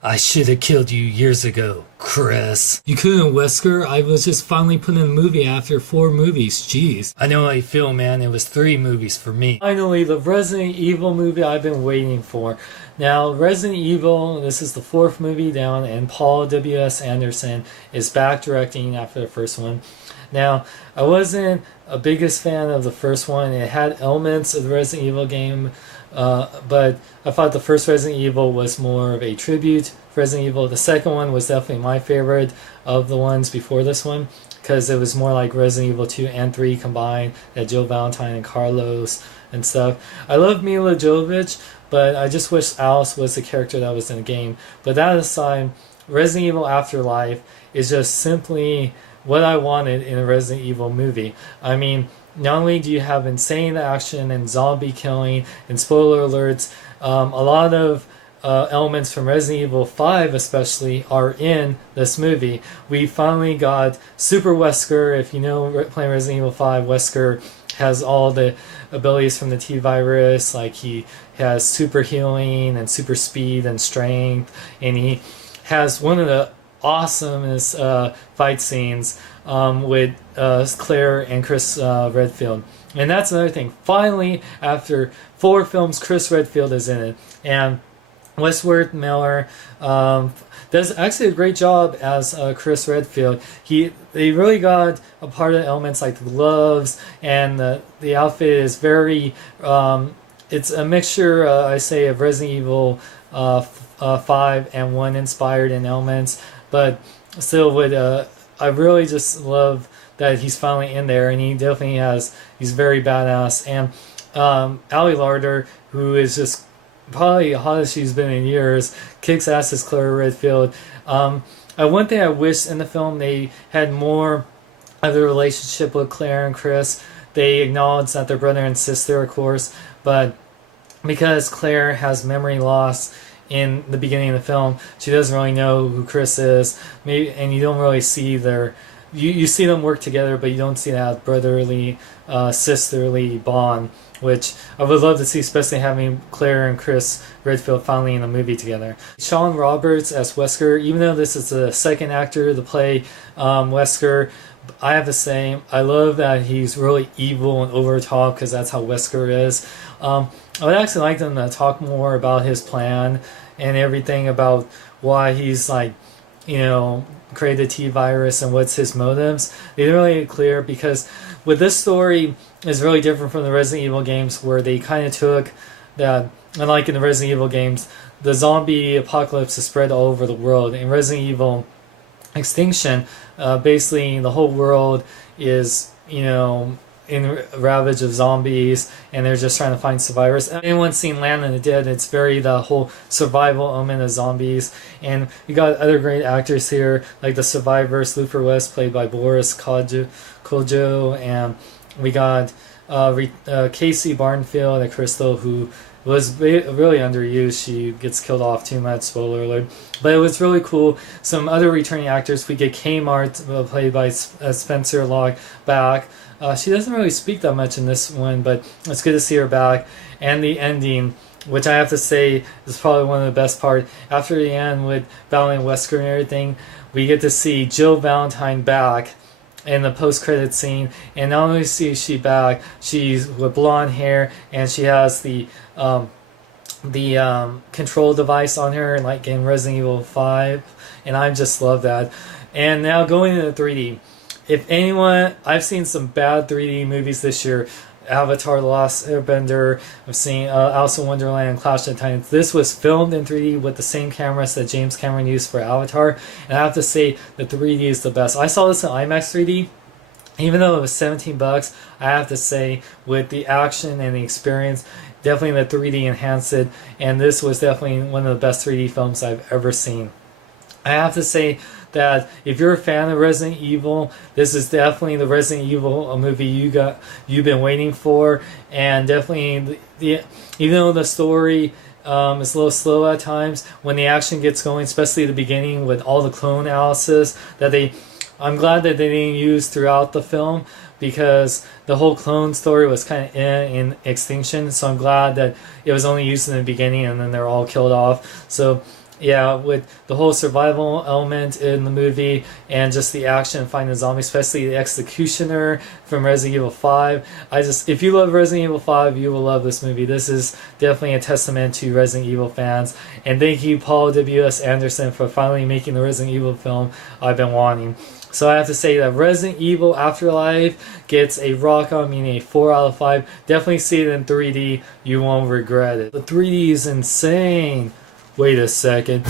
I should have killed you years ago, Chris. You couldn't, Wesker. I was just finally put in a movie after 4 movies. Jeez. I know how you feel, man. It was 3 movies for me. Finally, the Resident Evil movie I've been waiting for. Now, Resident Evil, this is the 4th movie down, and Paul W.S. Anderson is back directing after the first one. Now, I wasn't a biggest fan of the first one. It had elements of the Resident Evil game, but I thought the first Resident Evil was more of a tribute to Resident Evil. The second one was definitely my favorite of the ones before this one, because it was more like Resident Evil 2 and 3 combined. That Jill Valentine and Carlos and stuff. I love Mila Jovovich, but I just wish Alice was the character that was in the game. But that aside, Resident Evil Afterlife is just simply what I wanted in a Resident Evil movie. I mean, not only do you have insane action and zombie killing and spoiler alerts, a lot of elements from Resident Evil 5 especially are in this movie. We finally got Super Wesker. If you know playing Resident Evil 5, Wesker has all the abilities from the T-virus, like he has super healing and super speed and strength, and he has one of the awesomest fight scenes with Claire and Chris Redfield. And that's another thing. Finally, after 4 films, Chris Redfield is in it. And Westworth Miller does actually a great job as Chris Redfield. They really got a part of the elements like the gloves, and the outfit is very it's a mixture, I say, of Resident Evil 5 and 1 inspired in elements, but still I really just love that he's finally in there, and he's very badass. And Ali Larder, who is just probably the hottest she's been in years, kicks ass as Claire Redfield. One thing I wish in the film, they had more of the relationship with Claire and Chris. They acknowledge that they're brother and sister, of course, but because Claire has memory loss in the beginning of the film, she doesn't really know who Chris is. And you don't really see you see them work together, but you don't see that brotherly, sisterly bond, which I would love to see, especially having Claire and Chris Redfield finally in a movie together. Sean Roberts as Wesker, even though this is the second actor to play Wesker, I have to say, I love that he's really evil and over the top, because that's how Wesker is. I would actually like them to talk more about his plan and everything, about why he's created T-virus and what's his motives. They didn't really get clear, because with this story is really different from the Resident Evil games, where they kind of took that, unlike in the Resident Evil games, the zombie apocalypse is spread all over the world. In Resident Evil Extinction, basically the whole world is, in ravage of zombies, and they're just trying to find survivors. Anyone's seen Land of the Dead, it's very the whole survival element of zombies. And we got other great actors here, like the survivors, Luther West, played by Boris Kodjoe, and we got Casey Barnfield at Crystal, who was really underused. She gets killed off too much, spoiler alert. But it was really cool. Some other returning actors, we get K-mart, played by Spencer Locke, back. She doesn't really speak that much in this one, but it's good to see her back. And the ending, which I have to say is probably one of the best parts. After the end with battling Wesker and everything, we get to see Jill Valentine back in the post-credit scene. And not only is she back, she's with blonde hair, and she has the control device on her, like in Resident Evil 5, and I just love that. And now going into 3D, if anyone, I've seen some bad 3D movies this year. Avatar: The Last Airbender, I've seen Alice in Wonderland and Clash of the Titans. This was filmed in 3D with the same cameras that James Cameron used for Avatar, and I have to say the 3D is the best. I saw this in IMAX 3D. Even though it was $17, I have to say, with the action and the experience, definitely the 3D enhanced it, and this was definitely one of the best 3D films I've ever seen. I have to say that if you're a fan of Resident Evil, this is definitely the Resident Evil movie you've been waiting for, and definitely even though the story is a little slow at times, when the action gets going, especially the beginning with all the clone analysis I'm glad that they didn't use throughout the film, because the whole clone story was kind of in Extinction, so I'm glad that it was only used in the beginning and then they're all killed off. So Yeah, with the whole survival element in the movie and just the action fighting the zombies, especially the executioner from Resident Evil 5. If you love Resident Evil 5, you will love this movie. This is definitely a testament to Resident Evil fans. And thank you, Paul W.S. Anderson, for finally making the Resident Evil film I've been wanting. So I have to say that Resident Evil Afterlife gets a rock on, meaning a 4 out of 5. Definitely see it in 3D. You won't regret it. The 3D is insane. Wait a second.